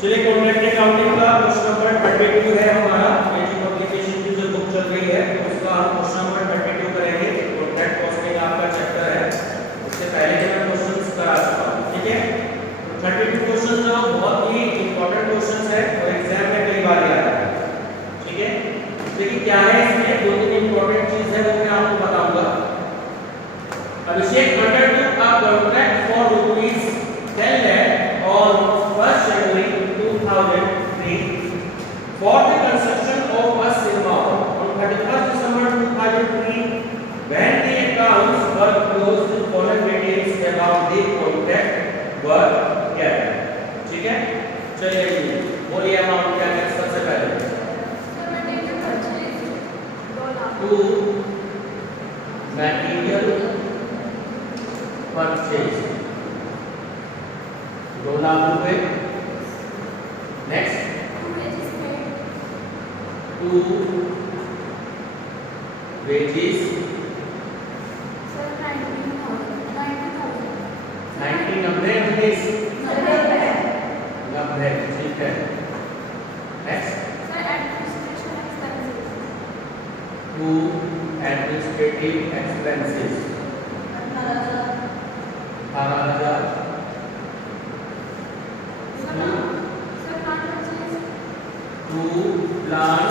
चलिए contract accounting का question number 32 है हमारा। ये जो पब्लिकेशन की जो बुक चल रही है उसका हम क्वेश्चन नंबर 32 करेंगे। कॉन्ट्रैक्ट कॉस्टिंग आपका चैप्टर है, उससे पहले के मैं क्वेश्चंस करा चुका हूं, ठीक है। तो 32 क्वेश्चन जो बहुत ही इंपॉर्टेंट क्वेश्चंस है और एग्जाम में कई बार आया है, ठीक है। देखिए क्या है इसमें, दो तीन इंपॉर्टेंट चीज है वो मैं आपको बताऊंगा। Abhishek undertook a contract for ₹10 lakh on 1st January 2003 for the construction of a cinema on 31st December 2003. When the accounts were closed, the following details about the contract were given. ठीक है, चलिए बोलिए अमाउंट क्या है सबसे पहले। To material purchase ₹2,00,000। Next to wages 90 ठीक है। Next to administrative expenses 18,000। To plan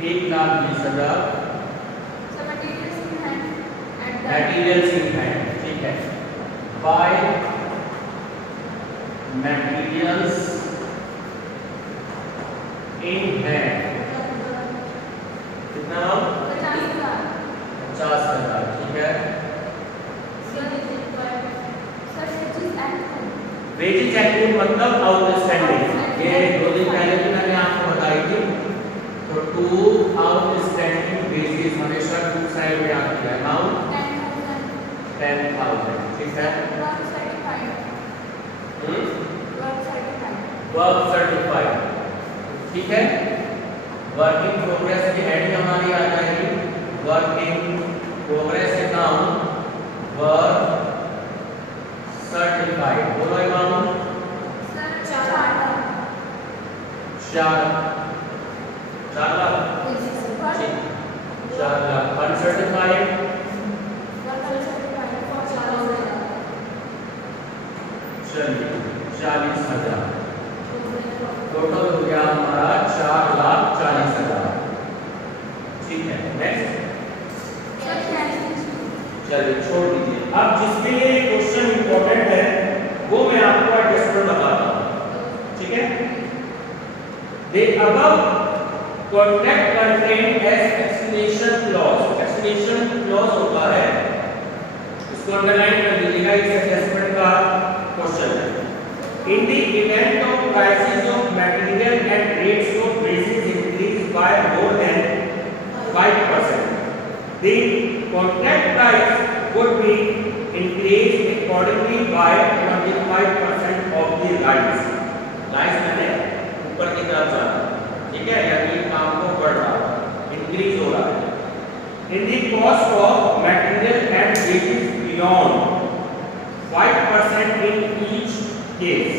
1,20,000। Materials in hand, ठीक है। बाय मटेरियल्स इन हैंड कितना? 50,000, ठीक है। वेजेस एक्टिव मतलब आउटस्टैंडिंग, ये 2 दिन पहले भी मैंने आपको बताई थी। तो टू आउटस्टैंडिंग वेजेस हमेशा टू साइड में आती है। अमाउंट 10,000, ठीक है। वर्क सर्टिफाइड, ठीक है। वर्क इन प्रोग्रेस की हेडिंग हमारी आ जाएगी work in progress account work certified. बोलो अमाउंट 4 लाख, 4 लाख। अनसर्टिफाइड चलिए 40,000। टोटल हो गया हमारा 4,40,000, ठीक है। नेक्स्ट चलिए छोड़ दीजिए। अब जिसके लिए क्वेश्चन इंपॉर्टेंट है वो मैं आपको एडजस्टमेंट बताता हूं, ठीक है। The above contract contained as explanation clause, explanation clause होता है, इसको अंडरलाइन कर दीजिएगा, इस एडजस्टमेंट का क्वेश्चन है। In the event of prices of material and rates of wages increase by more than 5%, the contract price would be increased accordingly by 25% of the rise। rise मैंने ऊपर की तरफ जाना, ठीक है, यानी काम को बढ़ रहा है, इंक्रीज हो रहा है। In the cost of material and wages beyond 5% in each case,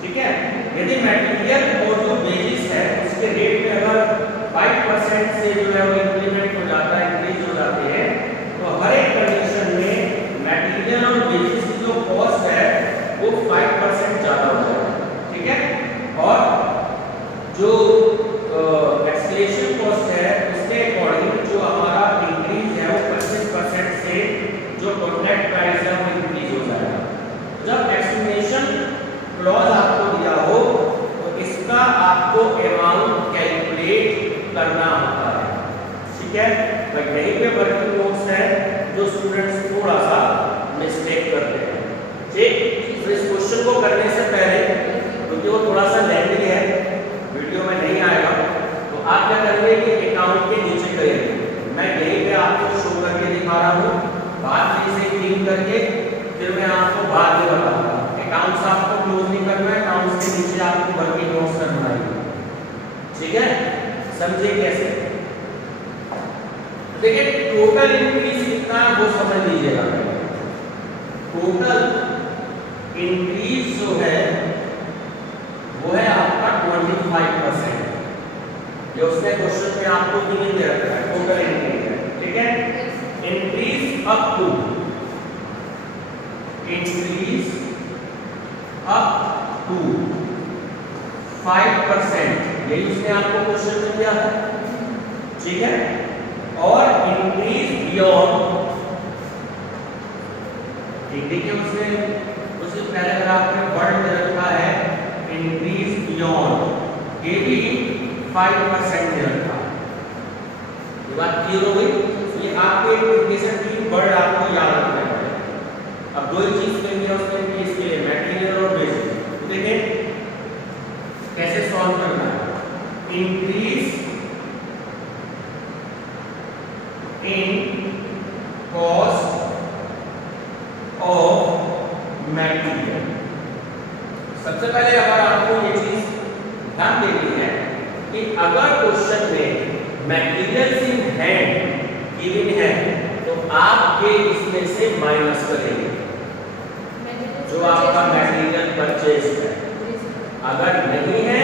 ठीक है। यदि मटेरियल और जो वेजेस है उसके रेट में अगर 5% से जो है वो इंक्रीमेंट हो जाता है, इंक्रीज हो जाते हैं, तो हर एक कंडीशन में मटेरियल और वेजेस की जो कॉस्ट है वो 5% ज्यादा हो जाएगा, ठीक है। और जो एक्सलेशन कॉस्ट है उसके अकॉर्डिंग जो हमारा इंक्रीज है वो 25% से जो कॉन्ट्रैक्ट प्राइस है वो इंक्रीज हो जाएगा। जब एक्सप्लेनेशन क्लॉज आपको दिया हो तो इसका आपको अमाउंट कैलकुलेट करना होता है, ठीक है। भाई यहीं पे वर्किंग नोट्स है जो स्टूडेंट्स थोड़ा सा मिस्टेक करते हैं, ठीक। तो इस क्वेश्चन को करने से पहले, क्योंकि वो थोड़ा सा लेंथी है, वीडियो में नहीं आएगा, तो आप क्या करेंगे कि अकाउंट के नीचे करेंगे। मैं यहीं पे आपको शो करके दिखा रहा हूँ, बाद में इसे क्लीन करके फिर मैं आपको बाद में बताऊंगा। अकाउंट्स आपको क्लोज नहीं करना है, अकाउंट्स के नीचे आपको वर्किंग नोट्स करना है, ठीक है। समझे कैसे? देखिए टोटल इंक्रीज कितना है वो समझ लीजिएगा। टोटल इंक्रीज जो है वो है आपका 25%। ये उसने क्वेश्चन में आपको गिवन दे रखा है, टोटल इंक्रीज है, ठीक है। इंक्रीज अप टू 5%, यही उसने आपको क्वेश्चन में दिया है, ठीक है। और इंक्रीज बियॉन्ड, देखिए उसने पैराग्राफ में वर्ड दे रखा है इंक्रीज बियॉन्ड, ये भी 5% दे रखा है। ये बात क्लियर हो गई। ये आपके एप्लीकेशन की वर्ड आपको याद रखना है। अब दो ही चीज में दिया उसने कि इसके लिए मटेरियल और बेसिक, तो देखिए कैसे सॉल्व करना है। Increase in cost of material. सबसे पहले अगर आपको ये चीज ध्यान देनी है कि अगर क्वेश्चन में मटेरियल्स इन हैंड गिवन है तो आप ये इसमें से माइनस करेंगे जो आपका मटेरियल परचेज है। अगर नहीं है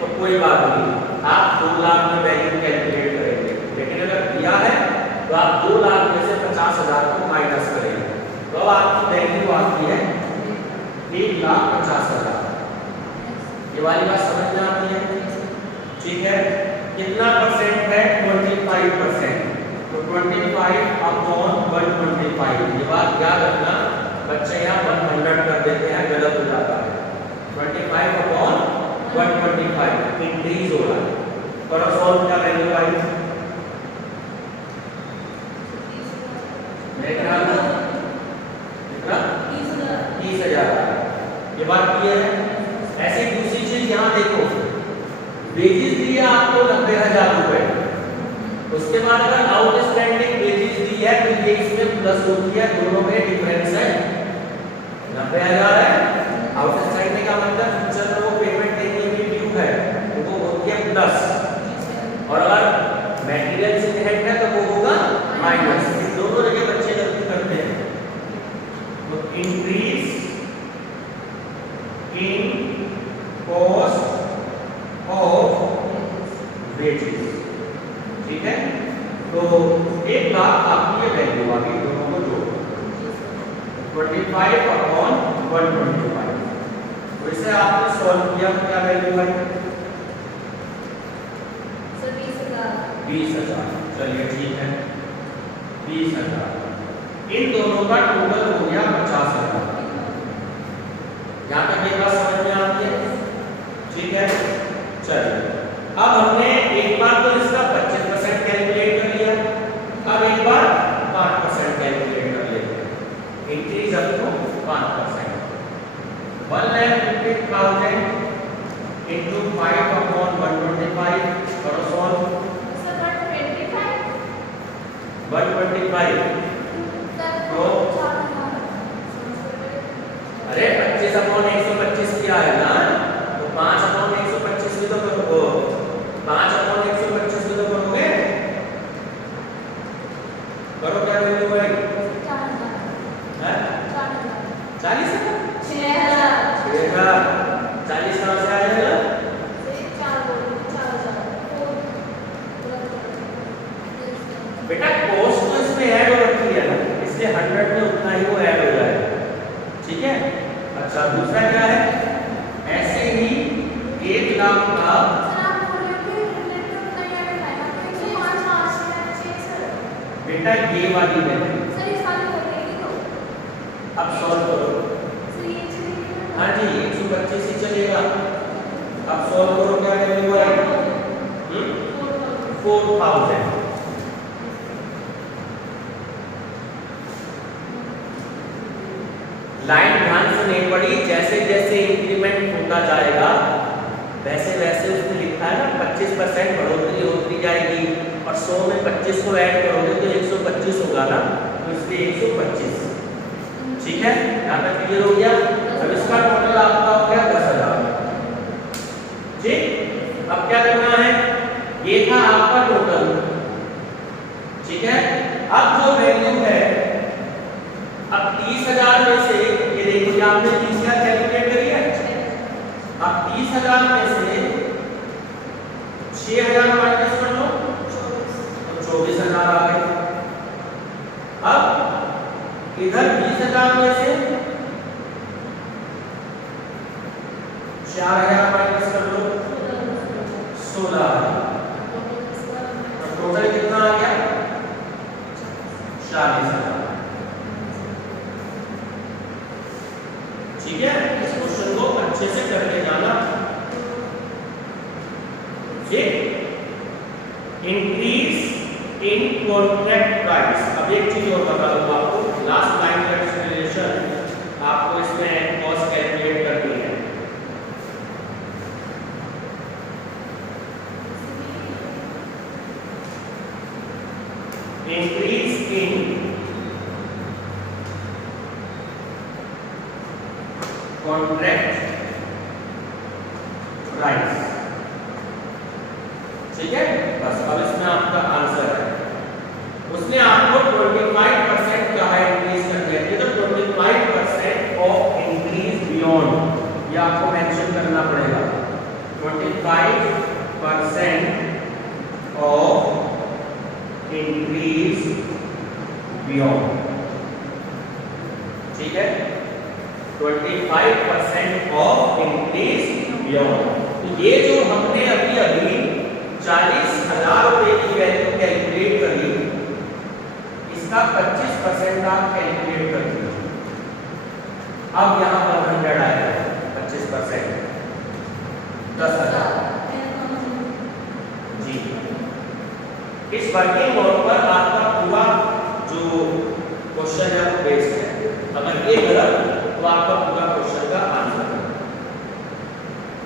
तो कोई बात नहीं, आप 2 लाख में वैल्यू कैलकुलेट करेंगे, लेकिन अगर दिया है तो आप 2 लाख में से 50,000 को माइनस करेंगे, तो अब आपकी वैल्यू आती है 1,50,000। ये वाली बात समझ में आती है, ठीक है। कितना परसेंट है? 25%, तो 25 अपॉन 125। ये बात याद रखना, बच्चे यहाँ 100 कर देते हैं, गलत हो जाता है। 25 अपॉन 125 इंक्रीज हो रहा है। और सॉल्व क्या वैल्यू आई? मेरे ख्याल में कितना? 30,000। ये बात क्लियर है। ऐसी दूसरी चीज यहाँ देखो, वेजेस दिए आपको 90,000 रुपए, उसके बाद अगर आउटस्टैंडिंग वेजेस दी है तो ये इसमें प्लस होती है, दोनों में डिफरेंस है 90,000 है। आउटस्टैंडिंग का मतलब फ्यूचर में वो पेमेंट देने की ड्यू है, तो वो होती है प्लस, और अगर मटेरियल से हेड है तो वो होगा माइनस। दोनों जगह बच्चे गलती करते हैं। तो increase in cost of wages, ठीक है। तो 1 लाख आपकी ये वैल्यू आ गई, दोनों को जोड़ो 25 अपॉन 125। तो इसे आपने सॉल्व किया तो क्या वैल्यू आई? 20,000। चलिए ठीक है, 20,000। इन दोनों का टोटल हो गया 50,000। यहाँ तक ये बात समझ में आती है, ठीक है। चलिए अब हमने एक बार तो इसका 25% कैलकुलेट कर लिया, अब एक बार 5% कैलकुलेट कर लेते हैं। Increase up to 5%, 1,50,000 into 5 upon 125 करो सॉल्व। 125 तो अरे 25 अपॉन 125 क्या है ना, तो 5 अपॉन 125 भी तो करो, 5 अपॉन 125 भी तो करोगे, करो क्या वैल्यू है? 40 है? 6,000। 40 कहाँ से आएगा? बेटा कॉस्ट तो इसमें ऐड हो रखी है ना, इसलिए 100 में उतना ही वो ऐड हो जाएगा, ठीक है। अच्छा दूसरा क्या है? ऐसे ही 1 लाख का बेटा ये वाली है, अब सॉल्व करो। हाँ जी 125 ही चलेगा। अब सॉल्व करो क्या वैल्यू आएगी? 4,000। लाइन ध्यान से नहीं पड़ी, जैसे जैसे इंक्रीमेंट होता जाएगा वैसे वैसे उसने लिखा है ना 25% बढ़ोतरी होती जाएगी, और 100 में 25 को ऐड करोगे तो 125 होगा ना, तो इसलिए 125, ठीक है। यहाँ तक क्लियर हो गया। अब इसका टोटल आपका हो गया 10,000, ठीक। अब क्या करना है? ये था आपका टोटल, ठीक है। अब जो वैल्यू है, अब 30,000 में से ये देखो ये आपने 30,000 कैलकुलेट करी है। अब 30,000 में से 6,000 माइनस कर लो तो 24,000 आ गए। अब इधर 20,000 में से 4,000 माइनस कर लो 16,000। तो टोटल कितना आ गया? 40,000। ठीक है, इस क्वेश्चन को अच्छे से करके जाना। Increase in contract price. अब एक चीज और बता दूं आपको, लास्ट लाइन का एक्सप्लेनेशन आपको इसमें कॉस्ट कैलकुलेट करनी है। Increase in contract price. ठीक है, बस अब इसमें आपका आंसर है। उसने आपको 25% का है इंक्रीज करने के लिए, तो 25% ऑफ इंक्रीज बियॉन्ड ये आपको मेंशन करना पड़ेगा। 25% ऑफ इंक्रीज बियॉन्ड। ठीक है, 25% ऑफ इंक्रीज बियॉन्ड। तो ये जो हमने अभी 40,000 रुपए की वैल्यू कैलकुलेट करी, इसका 25% आप कैलकुलेट कर दीजिए। अब यहाँ पर 100 आएगा, 25% 10,000। जी, इस वर्किंग नोट पर आपका पूरा जो क्वेश्चन है वो बेस्ड है। अगर ये गलत तो आपका पूरा क्वेश्चन का आंसर है।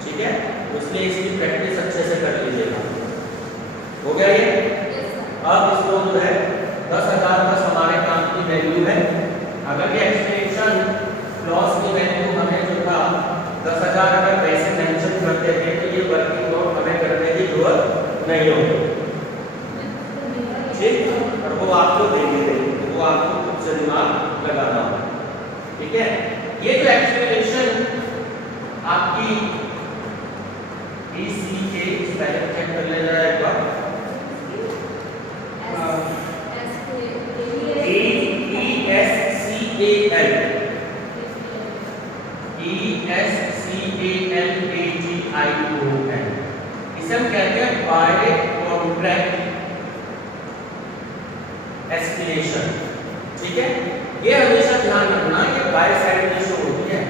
ठीक है, इसलिए इसकी प्रैक्टिस अच्छे से कर लीजिएगा। हो गया ये? अब इसको जो है 10,000 का हमारे काम की वैल्यू है। अगर ये एक्सटेंशन लॉस की वैल्यू हमें जो था 10,000 अगर वैसे मेंशन करते थे तो ये वर्किंग नोट हमें करने की जरूरत नहीं होगी। ठीक, और वो आपको देंगे, वो आपको खुद से दिमाग लगाना होगा। ठीक है, ये जो एक्सप्लेनेशन आपकी ECA स्पेलिंग चेक कर लेना है एक बार। इसे हम कहते हैं बाय कॉन्ट्रैक्ट एस्केलेशन। ठीक है, ये हमेशा ध्यान रखना ये बाय साइड में शो होती है,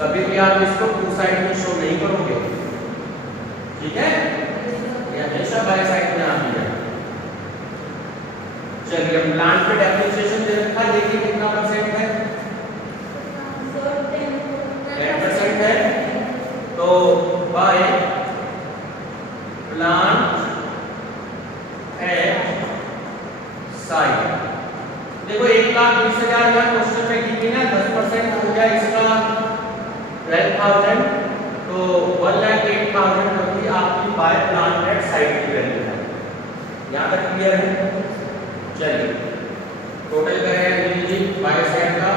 कभी भी आप इसको टू साइड में शो नहीं करोगे। ठीक है, ये हमेशा बाय साइड में आती है। चलिए प्लांट पे डेप्रिसिएशन दे रखा है, देखिए कितना परसेंट है? 10% है। तो बाय प्लांट एट साइट, देखो 1,20,000 का क्वेश्चन में कितनी ना 10% हो गया इसका 12,000, तो 1,08,000 होती आपकी बाय प्लांट एट साइट की वैल्यू है। यहाँ तक क्लियर है? चलिए टोटल करें जी बाय साइड का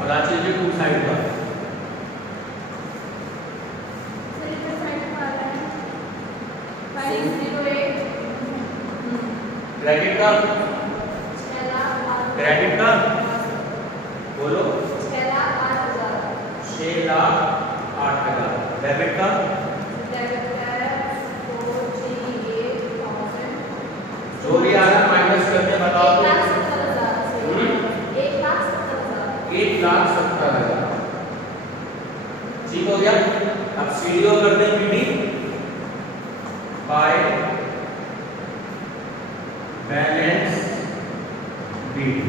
और आज जी टू साइड का। क्रेडिट का बोलो 6,08,000। डेबिट का जो भी आ रहा है माइनस करके बताओ तो 1,70,000। ठीक हो गया। अब सीडीओ करते हैं पीडी बाय बैलेंस बीडी।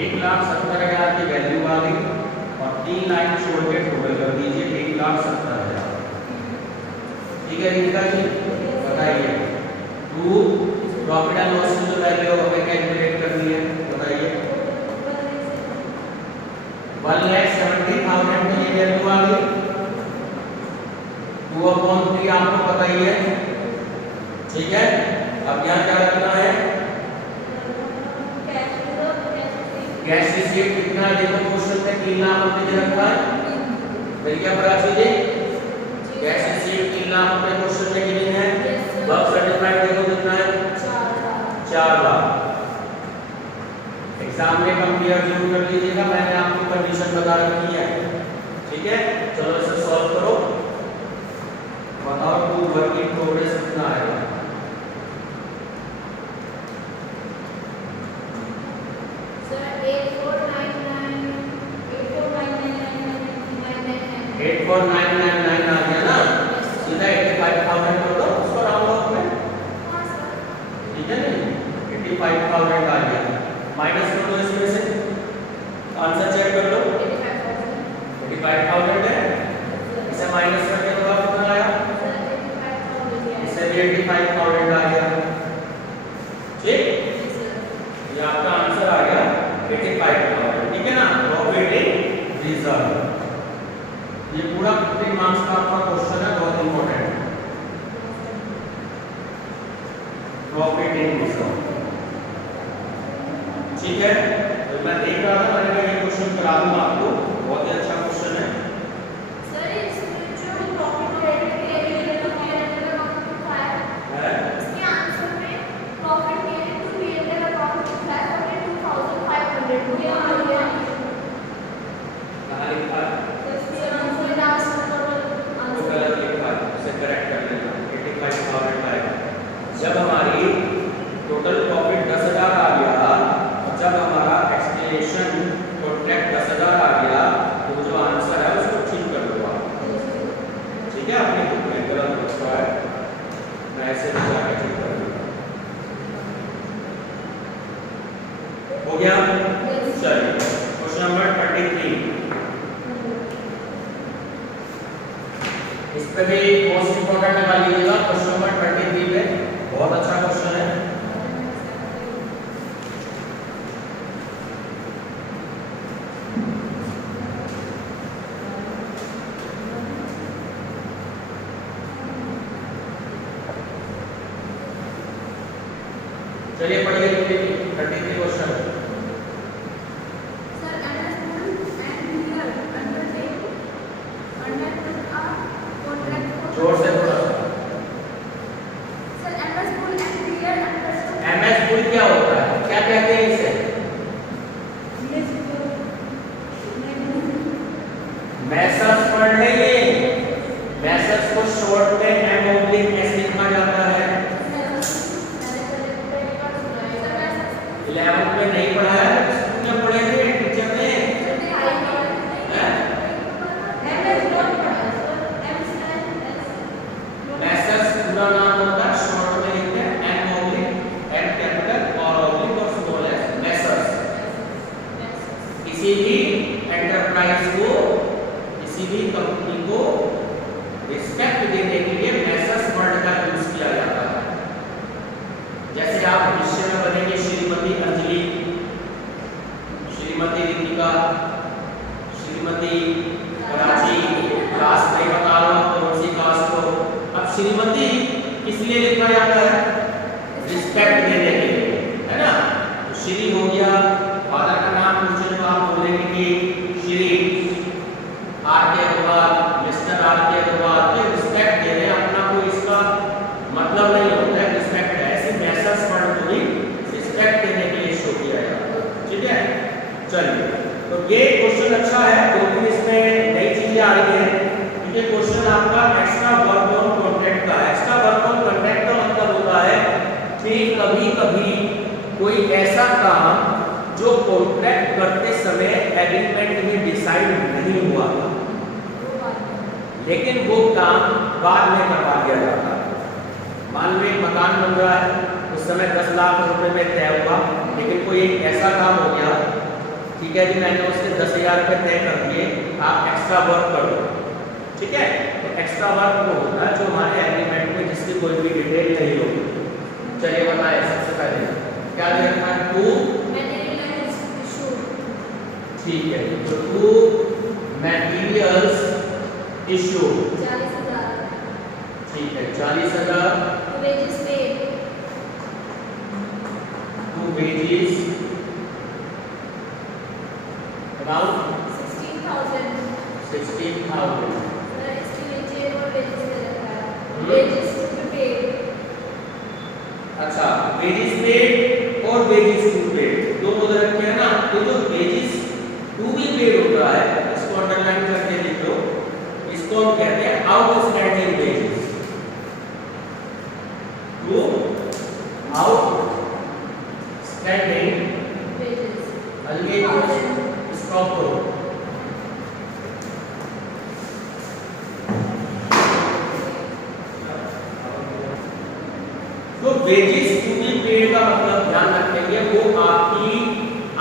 1,70,000 की वैल्यू आ गई और 3 लाइन छोड़ के टोटल कर दीजिए 1,70,000। ठीक है रिंका जी, बताइए टू प्रॉफिट एंड लॉस की जो वैल्यू हमें कैलकुलेट करनी है, बताइए। 1,70,000 में ये वैल्यू आ गई, 2/3 आपको पता ही है। ठीक है, अब यहाँ क्या रखना है? कैश रिसीव्ड कितना है देखो क्वेश्चन में 3 लाख रुपए दे रखा है, क्या पता चीजें कैश रिसीव्ड 3 लाख रुपए क्वेश्चन में गिवन है, वर्क सर्टिफाइड देखो कितना है 4 लाख। एग्जाम में कंपेयर जरूर कर लीजिएगा, मैंने आपको कंडीशन बता रखी है, ठीक है। चलो इसे सॉल्व करो, बताओ टू वर्क इन प्रोग्रेस कितना आएगा। सर 849999 आ गया ना, सीधा 85,000 कर दो उसको राउंड ऑफ में, ठीक है नहीं 85,000 आ गया, माइनस कर दो इसमें से, आंसर चेक कर लो 85,000 है, इसे माइनस करके तो आप कितना आया, इसे भी 85,000 आ गया, ठीक, ये आपका आंसर आ गया 85,000, ठीक है ना। प्रॉफिट इन रिजर्व, ये पूरा 50 मार्क्स का आपका क्वेश्चन है, बहुत इंपॉर्टेंट है, प्रॉफिट इन रिजर्व, ठीक है। तो मैं देख रहा था, मैंने कहा ये क्वेश्चन करा दूंगा आपको, बहुत ही अच्छा क्वेश्चन है। सर इसमें जो profit credit eligible to PNL account लिखा है, इसके आंसर में profit credit to PNL account लिखा है 42,500, वो ये आ गया कहां लिखा है, इसके आंसर लास्ट वो गलत लिखा है, उसे करेक्ट कर लेना, 85,000 आएगा। जब हमारी टोटल प्रॉफिट 10,000 आ गया, जब हमारा एक्सप्लेनेशन कॉन्ट्रैक्ट 10,000 आ गया, तो जो आंसर है उसको ठीक कर दो आप, ठीक है। अपनी बुक में गलत लिखा है, मैं ऐसे जाके ठीक कर दूंगा, हो गया। चलिए क्वेश्चन नंबर 33, इस पे भी मोस्ट इंपोर्टेंट लगा लीजिएगा, क्वेश्चन नंबर 33 पे बहुत अच्छा क्वेश्चन है। चलिए पढ़िए 33 question. Sir understood and clear undertake undertook a contract, जोर से थोड़ा सा। Sir understood and clear understood MS full क्या होता है, क्या कहते हैं इसे, मैसर्स वर्ड है ये, मैसर्स को शॉर्ट में एम ओब्लिक एस लिखा जाता है। 11th में नहीं पढ़ा है, स्कूल में पढ़े थे टीचर ने, मैसर्स पूरा नाम होता है, शॉर्ट में लिखते हैं एम ओब्लिक एम कैपिटल और ओब्लिक और स्मॉल एस, मैसर्स। किसी भी एंटरप्राइज को, किसी भी कंपनी को रिस्पेक्ट देने के लिए मैसर्स वर्ड का यूज किया जाता है। जैसे आप भविष्य में बनेंगे श्रीमती अंजलि, श्रीमती रितिका, श्रीमती कराची, कास्ट नहीं बता रहा हूं कौन सी कास्ट हो। अब श्रीमती किस लिए लिखा जाता है, रिस्पेक्ट देने के लिए, है ना। तो श्री हो गया, फादर का नाम पूछे तो आप बोलेंगे कि श्री आर के अग्रवाल, मिस्टर आर के अग्रवाल, तो रिस्पेक्ट दे रहे हैं, अपना कोई इसका मतलब नहीं होता है, रिस्पेक्ट है, ऐसे मैसर्स वर्ड को भी रिस्पेक्ट देने के लिए शो किया जाता है, ठीक है। चलिए तो ये क्वेश्चन अच्छा है, क्योंकि इसमें नई चीजें आ रही हैं, क्योंकि क्वेश्चन आपका एक्स्ट्रा वर्क ऑन कॉन्ट्रैक्ट का, एक्स्ट्रा वर्क ऑन कॉन्ट्रैक्ट का मतलब होता है कि कभी कभी कोई ऐसा काम जो कॉन्ट्रैक्ट करते समय एग्रीमेंट में डिसाइड नहीं हुआ था, लेकिन वो काम बाद में करवा दिया जाता है। मान लो एक मकान बन रहा है, उस समय 10 लाख रुपए में तय हुआ, लेकिन कोई एक ऐसा काम हो गया, ठीक है जी, मैंने उससे 10,000 रुपए तय कर दिए, आप एक्स्ट्रा वर्क कर दो, ठीक है। तो एक्स्ट्रा वर्क वो होता है जो हमारे एग्रीमेंट में जिसकी कोई भी डिटेल नहीं होगी। चलिए बताएं, सबसे पहले क्या देखना है, टू ठीक है, तो टू मटेरियल्स इशू, 40,000, ठीक है 40,000, wages paid, to wages count 16,000 16,000। Sir इसके नीचे और वेजेस दे रखा है वेजेस टू बी पेड अच्छा, वेजेस पेड और वेजेस टू पेड दोनों उधर रखे हैं ना। तो जो वेजेस टू बी पेड होता है इसको अंडरलाइन करके लिख लो, इसको हम कहते हैं outstanding wages. To outstanding wages अलगे स्टॉप करो। तो वेजेस टू बी पेड का मतलब ध्यान रखेंगे वो आपकी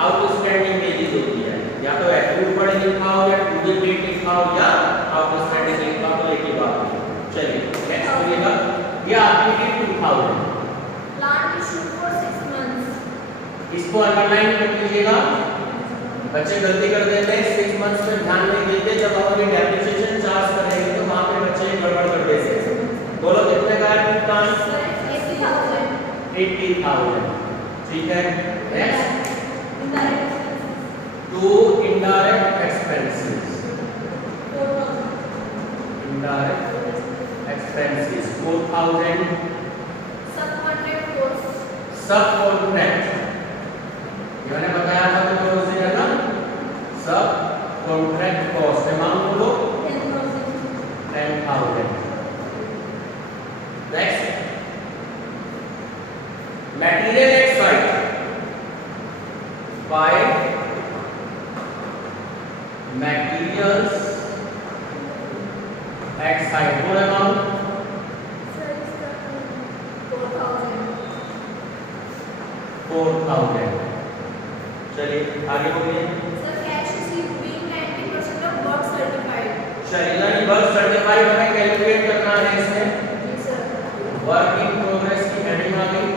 आउटस्टैंडिंग वेजेस होती है, या तो एक्रूड पर लिखा हो या टू बी पेड लिखा हो या आउटस्टैंडिंग लिखा हो, तो लेके बात। चलिए नेक्स्ट बोलिएगा, ये आपकी 2000 प्लांट इशू फॉर 6 मंथ्स इसको अंडरलाइन कर लीजिएगा। बच्चे गलती कर देते हैं 6 मंथ्स पे ध्यान नहीं देते, जब हम ये डेप्रिसिएशन चार्ज करेंगे तो वहां पे बच्चे गड़बड़ कर देते हैं। बोलो कितने का है प्लान? 80,000। ठीक है, next to indirect expenses. Indirect expenses 4,000। सब कॉन्ट्रैक्ट ये मैंने बताया था तो उस दिन है ना, सब कॉन्ट्रैक्ट कॉस्ट अमाउंट बोलो 10,000। Next material at site bye materials at site what amount? Sir इसका 4,000 4,000। चलिए आगे बोलिए। Sir cash received being 90% of work certified चलिए यानी वर्क सर्टिफाइड हमें कैलकुलेट करना है इसमें। जी सर वर्क इन प्रोग्रेस की हेडिंग आ गई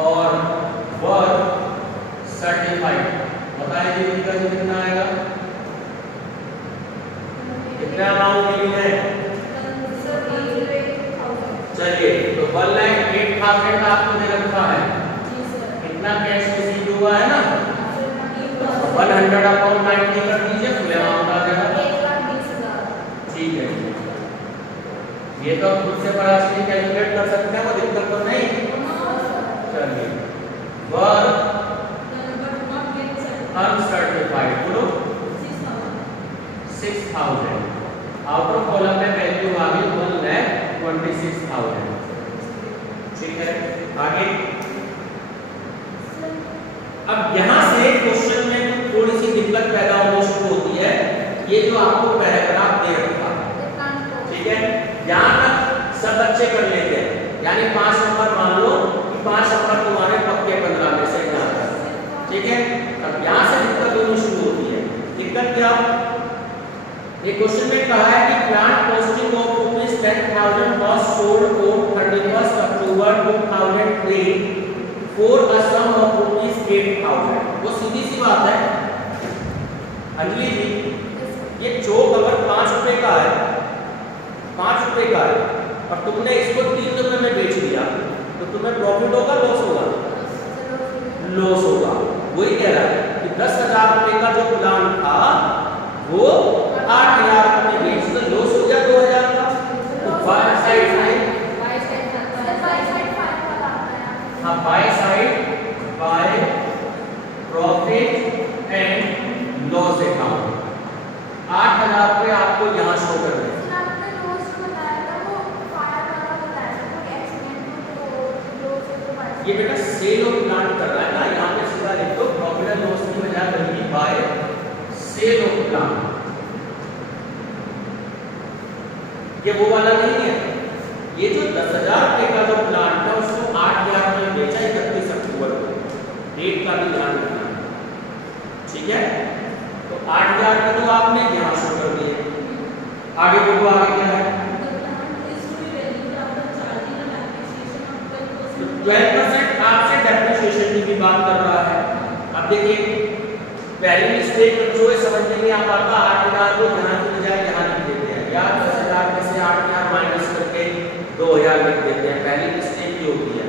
और वर्क सर्टिफाइड बताइए जी का कितना आएगा, कितना अमाउंट मिली है? सर 108,000 चलिए तो 1,08,000 का आपको दे रखा है, जी सर कितना कैश रिसीव हुआ है ना, 100 100 अपॉन 90 कर दीजिए, फुल अमाउंट आ जाएगा। 1,20,000 ठीक है, ये तो खुद से बड़ा चीज कैलकुलेट कर सकते हैं, वो दिक्कत तो नहीं। चलिए वर्क अनसर्टिफाइड बोलो 6,000। आउट ऑफ कॉलम में वैल्यू आ गई 1,26,000। ठीक है, आगे अब यहां से क्वेश्चन में थोड़ी सी दिक्कत पैदा होनी शुरू होती है। ये जो आपको पैराग्राफ दे रखा है, ठीक है, यहां तक सब बच्चे कर लेते हैं, यानी 5 नंबर मान लो कि 5 नंबर तुम्हारे पक्के 15 में से यहां तक। ठीक है, अब यहां से दिक्कत होनी शुरू होती है। दिक्कत क्या? ये क्वेश्चन में कहा है कि plant costing of ₹10,000 was sold on 31 October 2003 for a sum of ₹8,000। वो सीधी सी बात है अंजलि जी, ये चौक अगर 5 रुपए का है, 5 रुपए का है और तुमने इसको 3 रुपए में बेच दिया तो तुम्हें प्रॉफिट होगा लॉस होगा? लॉस होगा। वही कह रहा है कि 10,000 रुपए का जो प्लान था वो 8,000 में बेच तो लॉस हो गया 2,000 का। तो by side by profit and loss account 8,000 रुपए आपको यहाँ शो कर रहे हैं। ये बेटा सेल ऑफ प्लांट कर रहा है ना, यहाँ पे सीधा लिख दो प्रॉफिट एंड लॉस की बजाय बल्कि बाय सेल ऑफ प्लांट। ये वो वाला नहीं है, ये जो 10,000 रुपए का जो प्लांट है उसको 8,000 में बेचा 31 अक्टूबर को। डेट का भी ध्यान रखना, ठीक है। तो 8,000 का तो आपने यहाँ शो कर दिए। आगे बोलो आगे क्या है? 12% आपसे डेप्रिसिएशन की भी बात कर रहा है। अब देखिए पहली मिस्टेक बच्चों को समझने में आ पाता 8,000 को यहाँ की बजाय यहाँ लिख देते हैं, या 10,000 में से 8,000 माइनस करके 2,000 लिख देते हैं। पहली मिस्टेक ये होती है।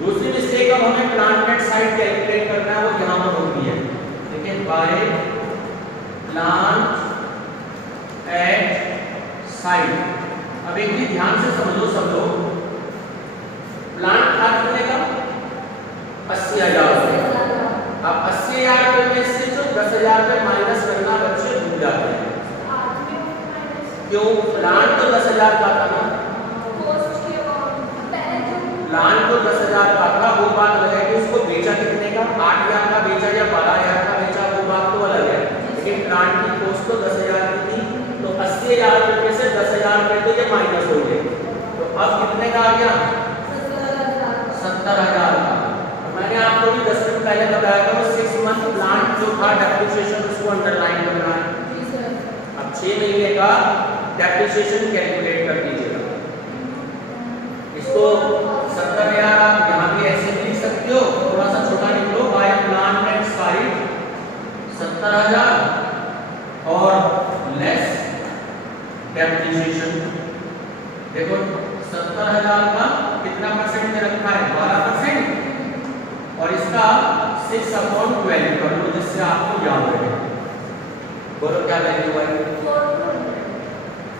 दूसरी मिस्टेक अब हमें प्लांट एट साइट कैलकुलेट करना है, वो यहाँ पर होती है। ठीक है, देखिए बाय प्लांट एट साइट। अब एक चीज ध्यान से समझो सब लोग, प्लांट था कितने का? 80,000 रुपये। अब 80,000 रुपये में से जो 10,000 रुपये माइनस करना बच्चे भूल जाते हैं। क्यों? प्लांट तो 10,000 का था ना, प्लांट तो 10,000 का था, वो बात अलग है कि उसको बेचा कितने का, 8,000 का बेचा या 12,000 का बेचा, वो बात तो अलग है। लेकिन प्लांट की कॉस्ट तो 10,000 की थी, तो 80,000 रुपये में से 10,000 रुपये तो ये माइनस हो गए। तो अब कितने का आ गया? 70,000 का। मैंने आपको भी 10 मिनट पहले बताया था, वो 6 मंथ प्लांट जो था डेप्रिसिएशन उसको अंडरलाइन करना है। अब 6 महीने का डेप्रिसिएशन कैलकुलेट कर दीजिएगा। इसको 70,000 आप यहाँ भी ऐसे लिख सकते हो, थोड़ा सा छोटा लिख लो, बाय प्लांट एट साइट 70,000 और लेस डेप्रिसिएशन। देखो 70,000 का कितना परसेंट में रखा है? 12%, और इसका 6/12 कर लो जिससे आपको याद रहे। बोलो क्या वैल्यू है?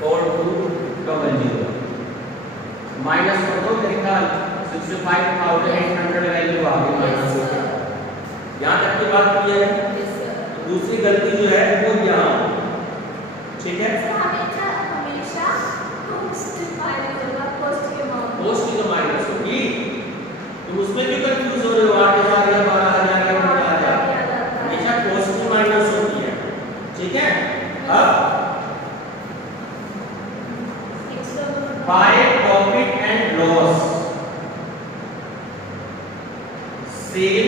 4200 माइनस कर दो, मेरे ख्याल 65,800 वैल्यू आ गई माइनस हो गई। यहाँ तक की बात क्लियर है? दूसरी गलती जो है वो यहाँ, ठीक है, पोस्ट की जो माइनस होगी, तुम उसमें भी कंफ्यूज हो रहे हो, 8,000 या 12,000 या 15,000, हमेशा पोस्ट की माइनस होती है, ठीक है। अब by profit and loss sale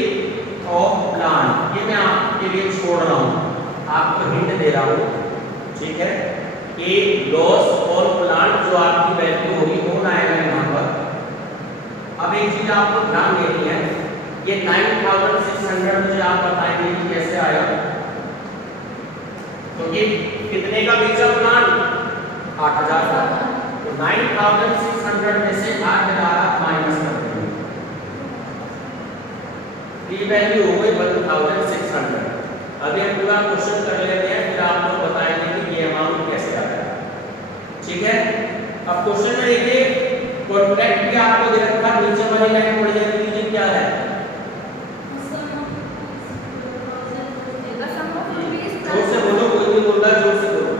of plant, ये मैं आपके लिए छोड़ रहा हूं, आपको हिंट दे रहा हूं, ठीक है। एक लॉस और प्लांट जो आपकी वैल्यू होगी वो आएगा यहाँ पर। अब एक चीज आपको ध्यान देनी है, ये 9,600 मुझे आप बताएंगे कि कैसे आया। तो ये कितने का बेचा प्लांट? 8,000 का। तो 9,600 में से 8,000 आप माइनस कर देंगे, ये वैल्यू हो गई 1,600। अभी हम पूरा क्वेश्चन कर लेते हैं, फिर आप लोग बताएंगे कि ये अमाउंट कैसे आता है, ठीक है। अब क्वेश्चन में देखिए, कॉन्ट्रैक्ट भी आपको दे रखा, नीचे वाली लाइन पढ़ लीजिए क्या है। जोर से बोलो, कोई नहीं बोल रहा, जोर से बोलो।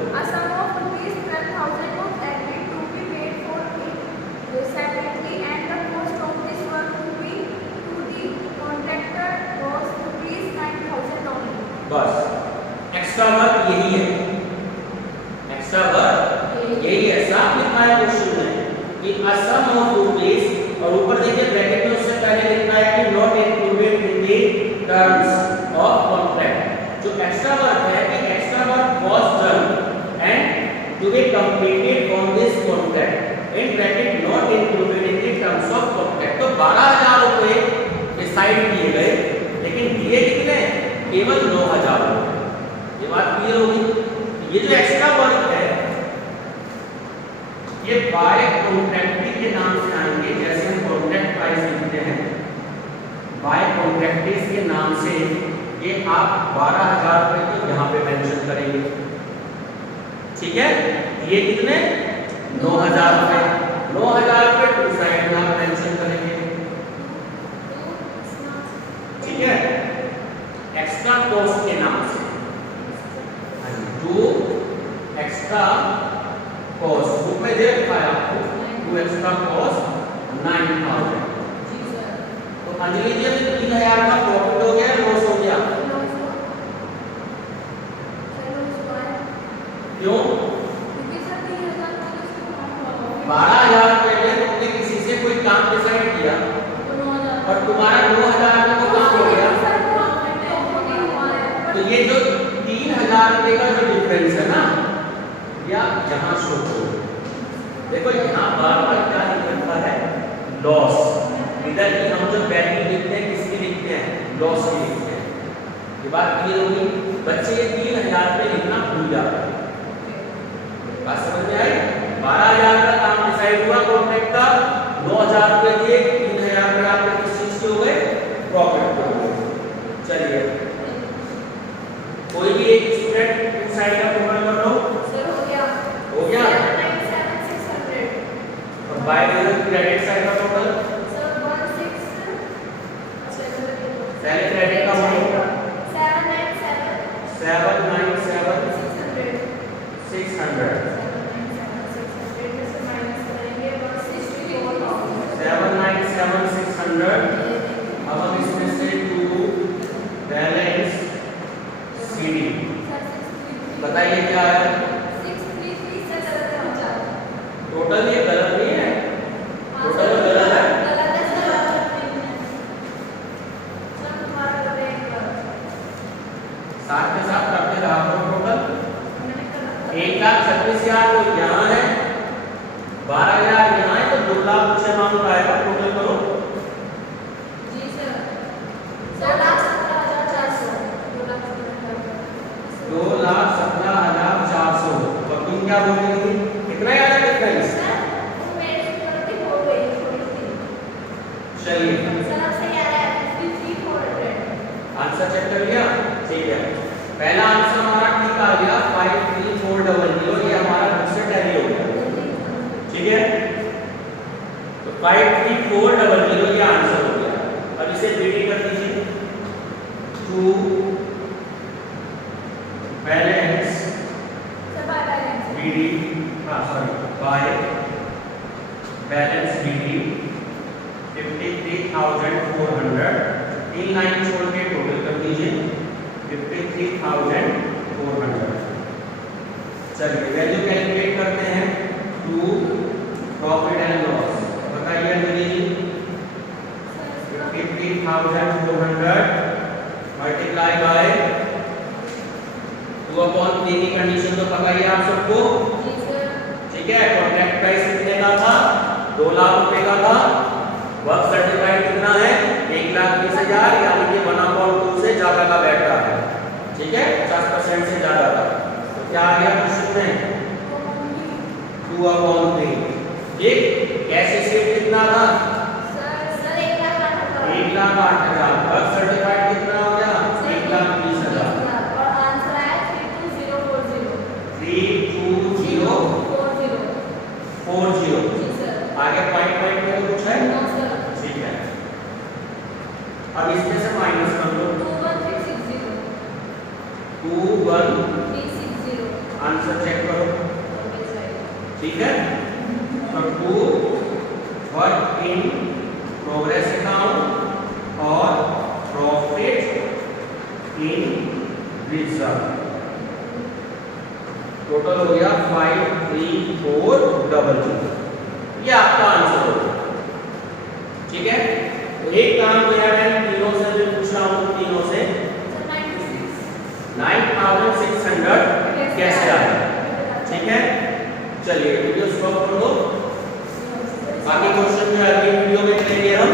बस एक्स्ट्रा वर्क यही है, एक्स्ट्रा वर्क यही है, साफ लिखा है क्वेश्चन में कि अ सम ऑफ रुपीस, और ऊपर देखिए ब्रैकेट में उससे पहले लिखा है कि not included in the terms of contract. जो एक्स्ट्रा वर्क है कि extra work was done and to be completed on this contract in bracket not included in the terms of contract. तो 12,000 रुपए डिसाइड किए गए, लेकिन दिए कितने? केवल 9,000। ये बात क्लियर होगी। ये जो एक्स्ट्रा वर्क है ये बाय कॉन्ट्रैक्टी के नाम से आएंगे, जैसे हम कॉन्ट्रैक्ट प्राइस लिखते हैं, बाय कॉन्ट्रैक्टीज के नाम से ये आप 12,000 रुपए को यहाँ पे मेंशन करेंगे, ठीक है। ये कितने? 9,000 रुपए, 9,000 रुपए टू साइड में आप मेंशन करेंगे, ठीक है, एक्स्ट्रा कॉस्ट के नाम से। टू एक्स्ट्रा कॉस्ट बुक में दे रखा है आपको, टू एक्स्ट्रा कॉस्ट 9,000। तो अंजलि जी अभी 3,000 का प्रॉफिट हो गया, लॉस हो गया? क्यों? 12,000 रुपए में तुमने किसी से कोई काम डिसाइड किया और तुम्हारा 9,000 का काम हो गया, तो ये जो 3,000 रुपए का जो डिफरेंस है ना, या यहाँ शो करो, देखो यहाँ बार-बार क्या लिखा है? लॉस। इधर की हम जो वैल्यू लिखते हैं किसकी लिखते हैं? लॉस की लिखते हैं। ये बात क्लियर होगी? बच्चे ये 3,000 रुपए लिखना भूल जाते हैं। बात समझ में आई? 12,000 का काम डिसाइड हुआ कॉन्ट्रैक्ट का, 9,000 रुपए दिए, 3,000 रुपए आपके किस चीज के हो गए? प्रॉफिट के हो गए। चलिए कोई भी एक स्टूडेंट टू साइड का टोटल कर लो। सर हो गया। हो गया। 797,600। और बाय क्रेडिट साइड का टोटल सर 16 पहले क्रेडिट का बोलो। 797,600। 797,600 797,600। अब हम इसमें से 2 बैलेंस सीडी बताइए क्या है टोटल। ये गलत नहीं है, टोटल गलत है। साथ के साथ रखते रहा टोटल 1,36,000 तो यहाँ है, 12,000 यहाँ है, तो 2 लाख कुछ अमाउंट आएगा। टोटल करो। 2,17,400। और तुम क्या बोल रही थी? कितना याद है डिफरेंस? चलिए आंसर चेक कर लिया। ठीक है, पहला आंसर हमारा ठीक आ गया 53,400। ये हमारा बुक से टैली हो गया। ठीक है, तो 53,400 ये आंसर हो गया। अब इसे बीडी कर दीजिए। 2 balance BD, by balance BD 53,400। 3 line छोड़ के टोटल कर दीजिए 53,400। चलिए वैल्यू कैलकुलेट करते हैं। 2 प्रॉफिट एंड लॉस बताइए अंजलि जी। 53,400 मल्टीप्लाई बाय 2/3 की कंडीशन तो पता ही है आप सबको। ठीक है, कॉन्ट्रैक्ट प्राइस कितने का था? 2 लाख रुपए का था। वर्क सर्टिफाइड कितना है? 1,20,000, यानी कि 1/2 से ज्यादा का बैठ रहा है। ठीक है, 50% से ज्यादा का। तो क्या आ गया क्वेश्चन में? 2/3। ठीक, कैश रिसीव्ड कितना था? 1,08,000। वर्क सर्टिफाइड कितना हो गया? 1,20,000। और आंसर आया 32040। 32040। जी सर। आगे पॉइंट में तो कुछ है? No sir. ठीक है, अब इसमें से माइनस कर लो। 21360। 21360 आंसर चेक करो। Okay sir. ठीक है, तो 2 वर्क इन प्रोग्रेस अकाउंट और प्रॉफिट इन रिजर्व। टोटल हो गया 53,400। ये आपका आंसर होगा। ठीक है, तो एक काम किया मैं तीनों से भी पूछ रहा हूँ, तीनों से 9,600 कैसे आया। ठीक है, चलिए वीडियो स्टॉप कर दो। बाकी क्वेश्चन में अगली वीडियो में करेंगे हम।